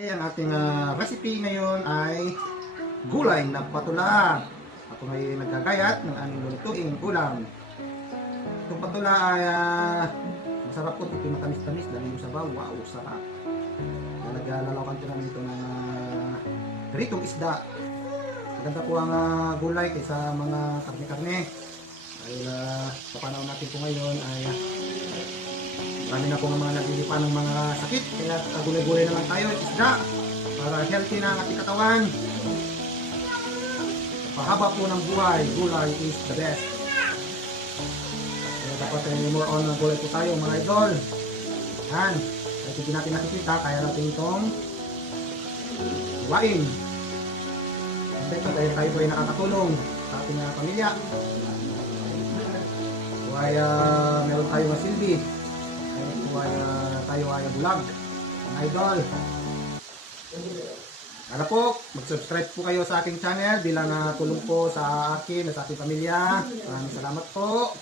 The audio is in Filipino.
Ang ating recipe ngayon ay gulay na patula. Ako ay nagkagayat ng aming lulutuing ulam. Itong patula ay masarap po. Ito matamis-tamis dahil yung sabaw. Wow, sarap. Lalawakan ko namin ito ng ritong isda. Maganda po ang gulay kaysa mga karne-karne. Dahil sa panahon natin po ngayon ay marami na po ng mga naglilipa ng mga sakit, kaya gulay-gulay na lang tayo, isda, para healthy na ang ating katawan. Pahaba po ng buhay, gulay is the best. Kaya dapat more on gulay po tayo mga idol. Yan, kahit hindi natin nakikita, kaya natin itong huwain. Dahil tayo po ay nakakatulong sa ating pamilya. Kaya meron tayong masilbi. Tayo ay bulag ang idol. Para po mag-subscribe po kayo sa aking channel bilang tulong po sa akin at sa aking pamilya. Maraming salamat po.